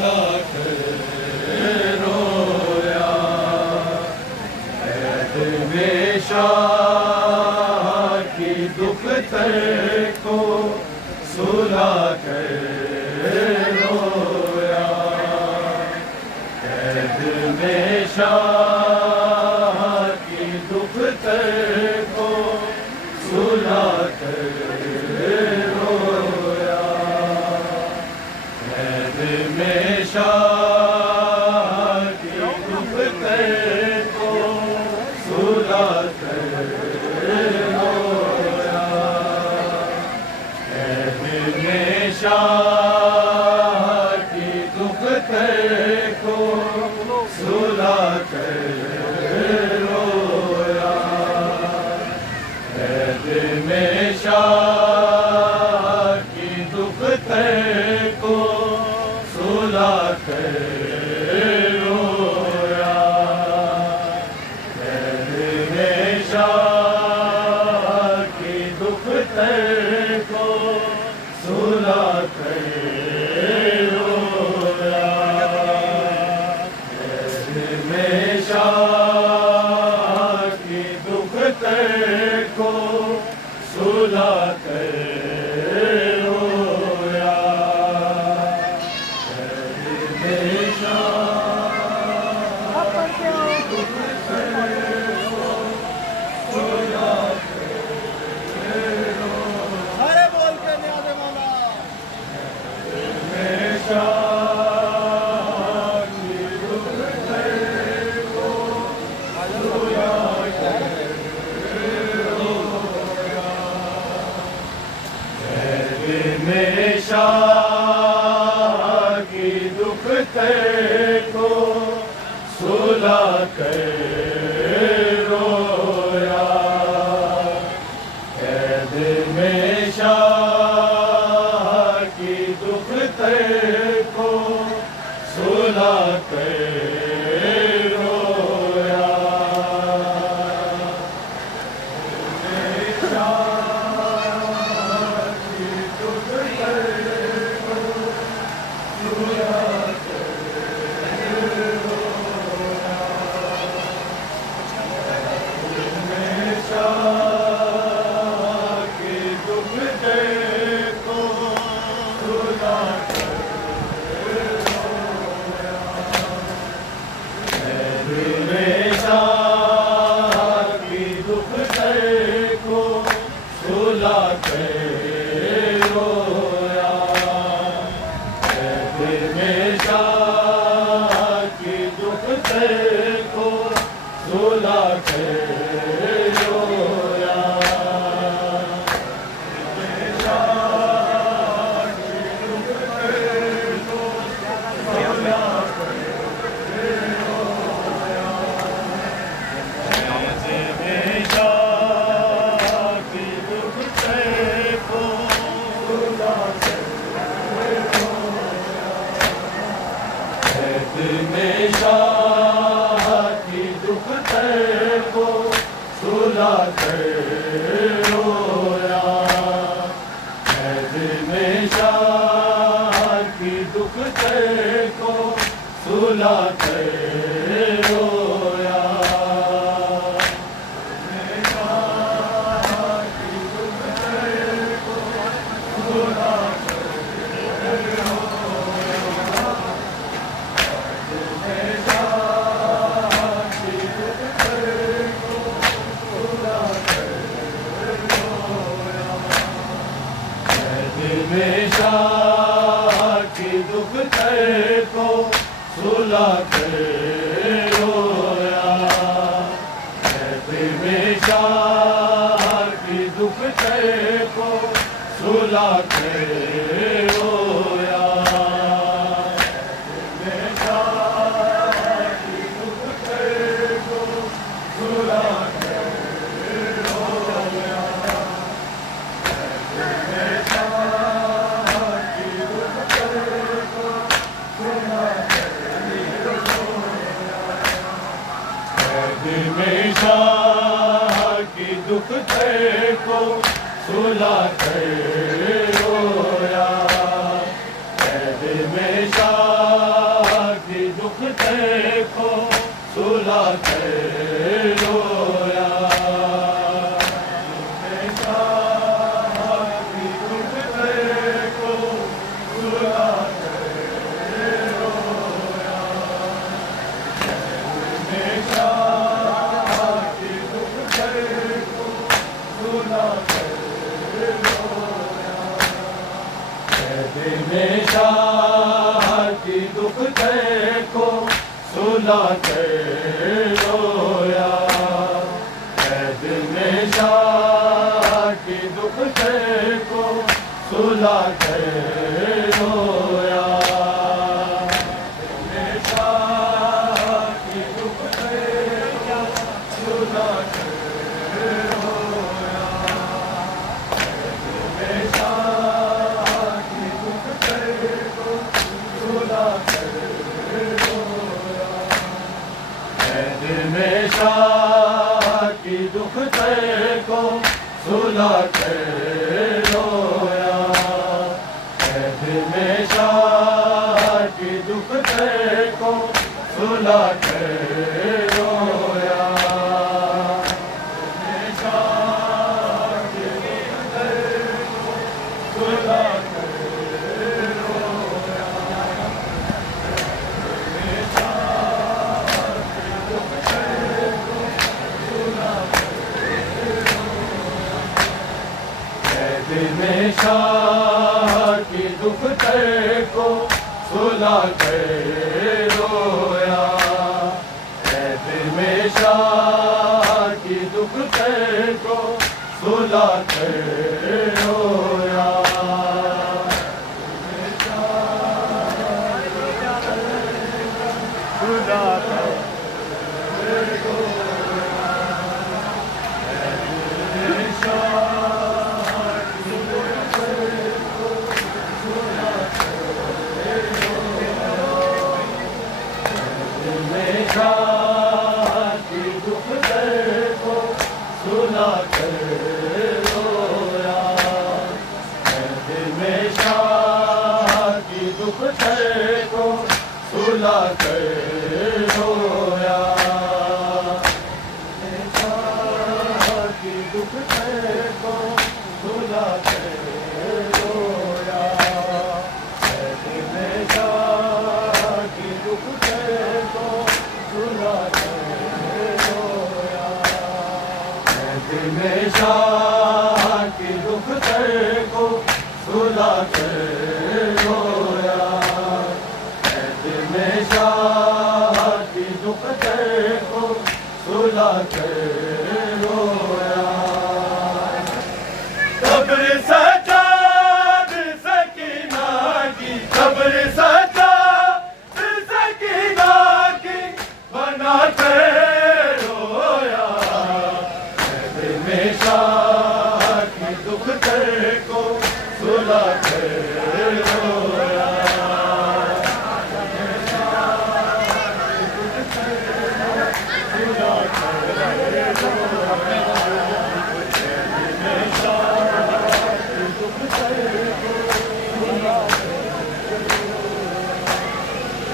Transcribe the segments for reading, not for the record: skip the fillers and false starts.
सुला कर रोया, कैद में शाह की दुख तर को सुला कर रोया, कैद में शाह की दुख तर को सुला कर रोया, कैद में शाह की दुख तर को सुला कर रोया, कैद में शाह की दुख तर को सुला कर रोया, कैद में शाह की दुख तर को सुला कर रोया, कैद में शाह की दुख तर को सुला कर रोया, कैद में शाह की दुख तर को सुला कर रोया, कैद में शाह की दुख तर को सुला कर रोया, अरे बोल के न्याज़े मौला में शाह की दुख तर को सुला कर रोया, कैद में शाह की दुख तर को सुला कर रोया, कैद में शाह की दुख तर को सुला कर रोया, शाह की दुख तर को सुला कर रोया, में शाह की दुख तर को सुला कर रोया, कैद में शाह की दुख तर को सुला कर रोया, कैद में शाह की दुख तर को सुला कर रोया, शाह की दुख तर को सुला कर रोया, कैद में शाह की दुख तर को सुला कर रोया, कैद में शाह की दुख तर को सुला कर रोया, कैद में शाह की दुख तर को सुला कर रोया, में शाह की दुख तर को सुला कर रोया, में शाह की दुख तर को सुला कर रोया, कैद में शाह की दुख तर को सुला कर रोया, कैद में शाह की दुख तर को सुला कर रोया, में शाह की दुख तर को सुला कर रोया, में शाह की दुख तर को सुला कर रोया, कैद में शाह की दुख तर को सुला कर रोया, कैद में शाह सुला कर रोया। दुख को सुला कर रोया। कैद में शाह की दुख को सुला कर रोया। शाह की दुख को सुला कर रोया। शाह की दुख को सुला कर में शाह की दुख को सुला कर रोया। कैद में शाह की दुख को सुला कर रोया। शाह की दुख को सुला में शाह की दुख को सुला कर रोया। कैद में शाह की दुख को सुला कर रोया। सुला कर शाह की दुख को सुला कर रोया। कैद में शाह की दुख को सुला कर रोया। शाह की दुख को सुला कर रोया। कैद में शाह की दुख को सुला कर रोया। कैद में शाह की दुख को सुला कर रोया। कैद में शाह की दुख को सुला कर रोया। कब्र सजाद सकीना की, कब्र सजाद सकीना की बना कर रोया। कैद में शाह की दुख को सुला कर रोया।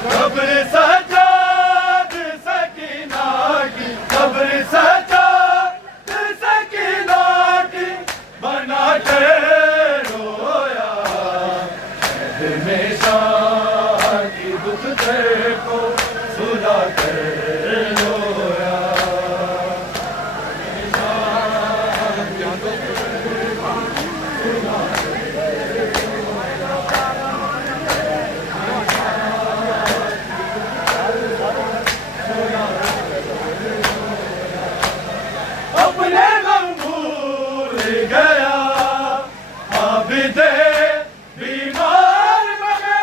कब्र सजाद सकीना की, कब्र सजाद सकीना की बना कर रोया। कैद में शाह की दुख को सुला कर रोया। अपने गम भूल गया आबिदे बीमार बने।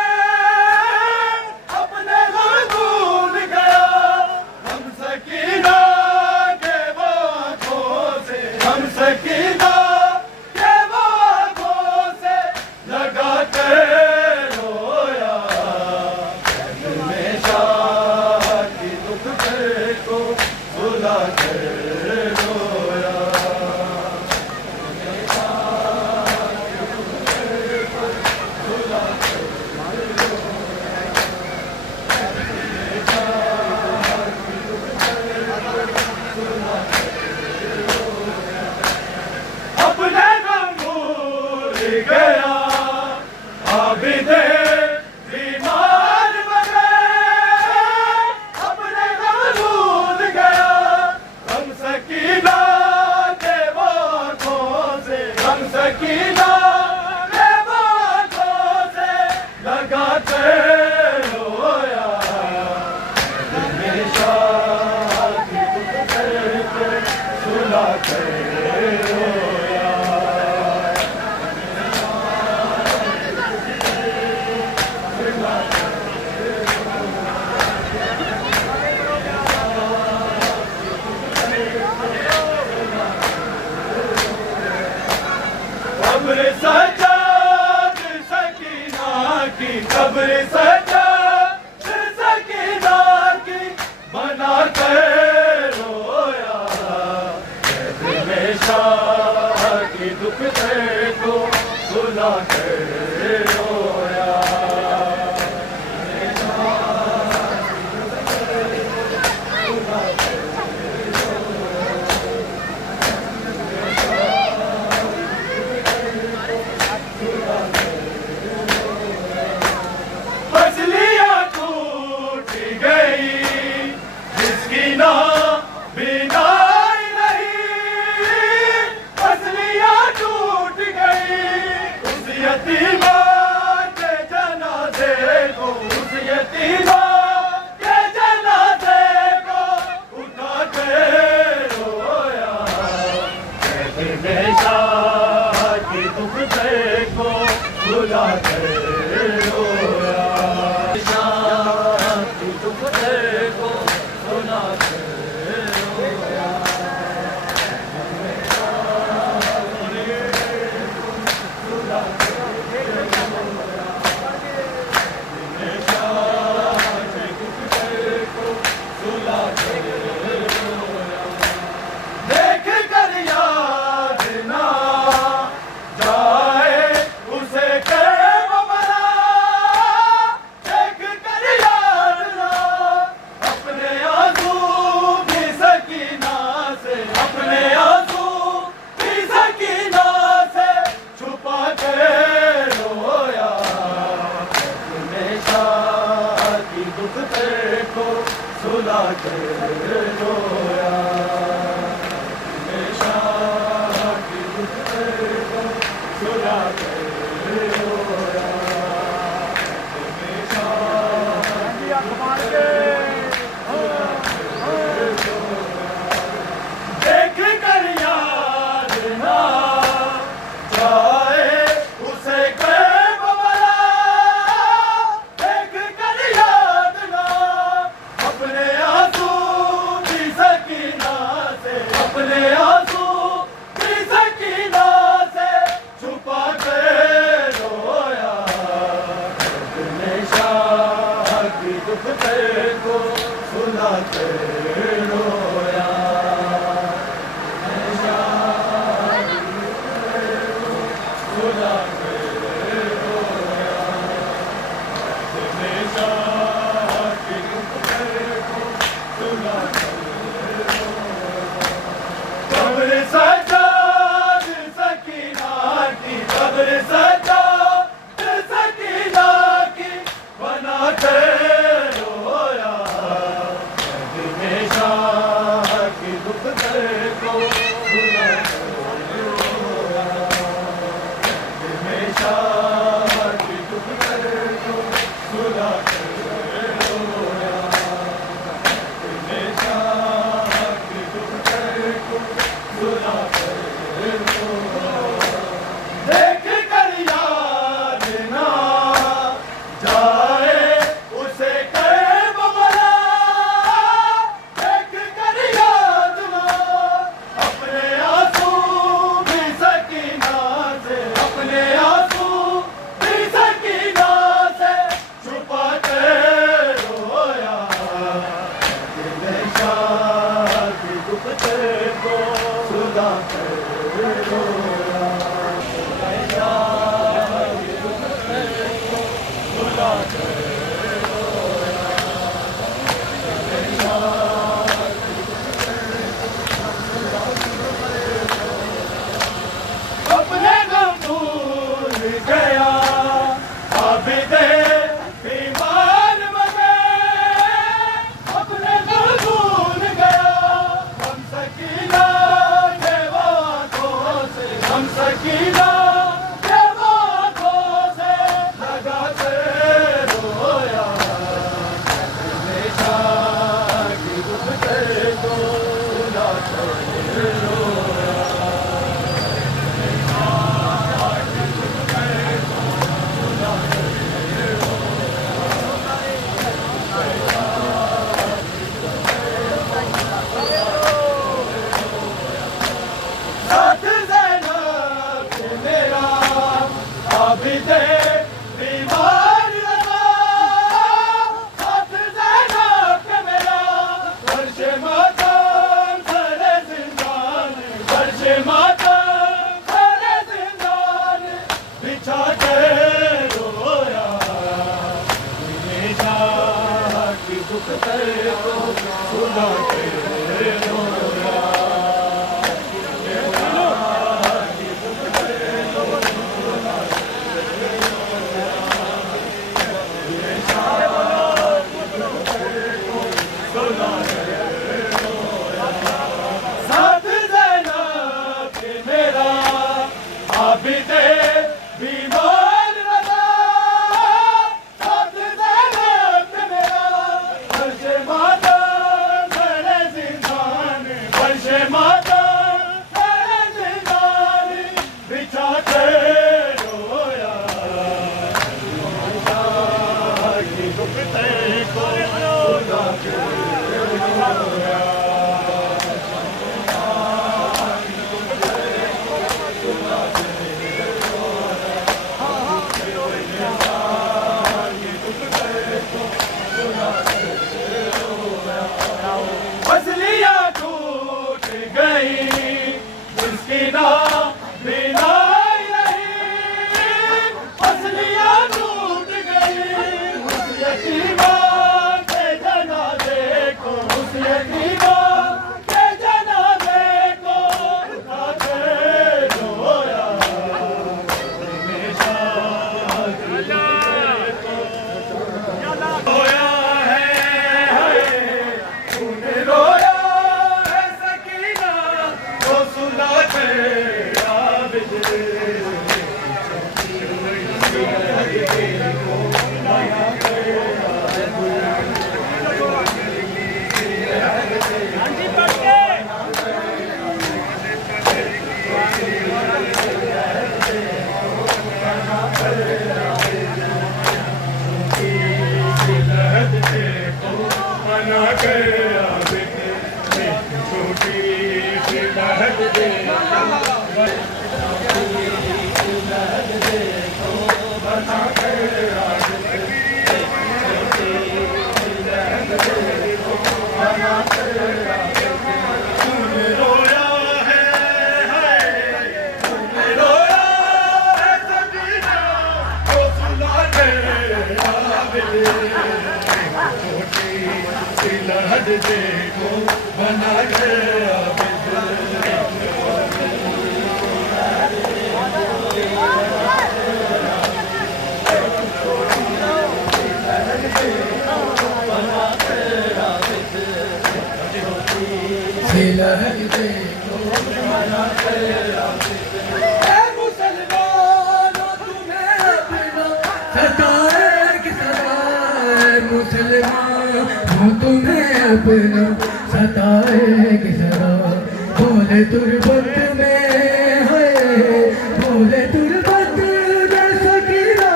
अपने गम भूल गया तीनों के जनाजे को उठा के रोया, में शाह की दुख को भुला के रोया, शाह की दुख को भुला के रोया। देख कर याद ना जाए उसे कर्म भला, देख कर याद ना अपने आंसू भी सकीना से, अपने आंसू भी सकीना से छुपा के रोया, हमेशा की दुख को सुला के रोया, हमेशा की दुख को सुला के रोया, हमेशा देख कर याद ना जाए उसे कर्म भला, देख कर याद ना अपने आंसू भी सकीना से, अपने आंसू भी सकीना से छुपा के रोया, हमेशा की दुख को सुला के रोया, हमेशा सुला के रोया, हमेशा की दुख को सुला के कब्र सजाद सकीना की, कब्र सजाद सकीना की बना के रोया, हमेशा की दुख को भुला के रोया, हमेशा की दुख को भुला के रोया, हमेशा की दुख को भुला के रोया। देख कर याद ना जाए उसे कर्म भला, देख कर याद ना अपने आंसू भी सकीना से, अपने आंसू भी सकीना से छुपा के रोया, हमेशा की दुख को सुला के रोया, हमेशा की दुख को सुला के रोया, हमेशा अपने गम भूल गया अभी दे बीमार बने, अपने गम भूल गया हम सकीना के बातों से, हम सकीना के बातों से लगा के रोया, हमेशा की दुख को सुला के रोया, साथ ज़ैनब मेरा अभी दे बीमार लगा, साथ ज़ैनब मेरा फर्श मातम सरे ज़िंदान, फर्श मातम सरे ज़िंदान बिछा के रोया, हमेशा की दुख को सुला के रोया, साथ ज़ैनब मेरा अभी दे बीमार लगा, साथ ज़ैनब लहद देखो बना कर आबिद लहद देखो बना कर आबिद ऐ मुसलमानों तुम्हें अपना सताए किस तरह ऐ मुसलमानों तुम्हें अपना सताए किस तरह बोले तुरबत में है बोले तुरबत में सकीना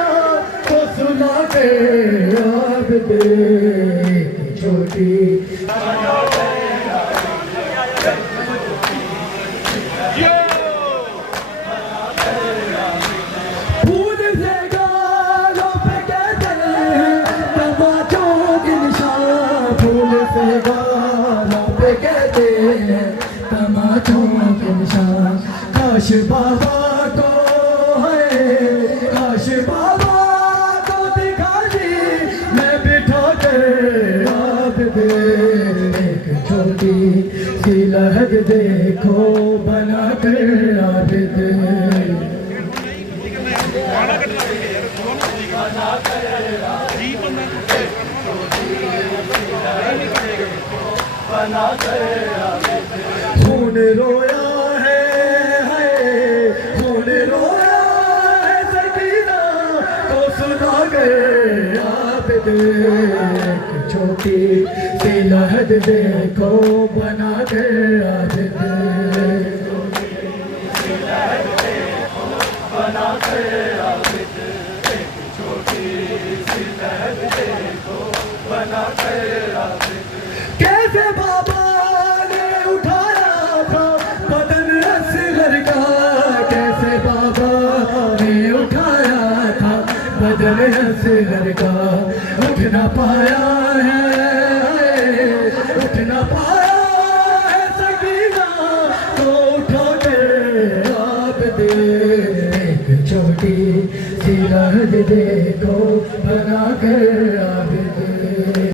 तो सुना के आबिद छोटी फूल से गालों पे कहते हैं तमाचों के निशान फूल से गालों पे कहते हैं तमाचों के निशान काश बाबा को है काश बाबा को दिखा दी मैं बिठा कर आबिद एक छोटी सी लहद देखो बना कर आबिद खून रोया है खून रोया है सकीना तो सुना गए आबिद एक छोटी सी लहद देखो बना कर आबिद बना कर आबिद एक छोटी सी लहद देखो बना कर आबिद कैसे बाबा ने उठाया था बदन असगर का कैसे बाबा ने उठाया था बदन असगर का उठ ना पाया है उठ ना पाया है सकीना तो उठा के आबिद एक छोटी सी लहद देखो बना कर आबिद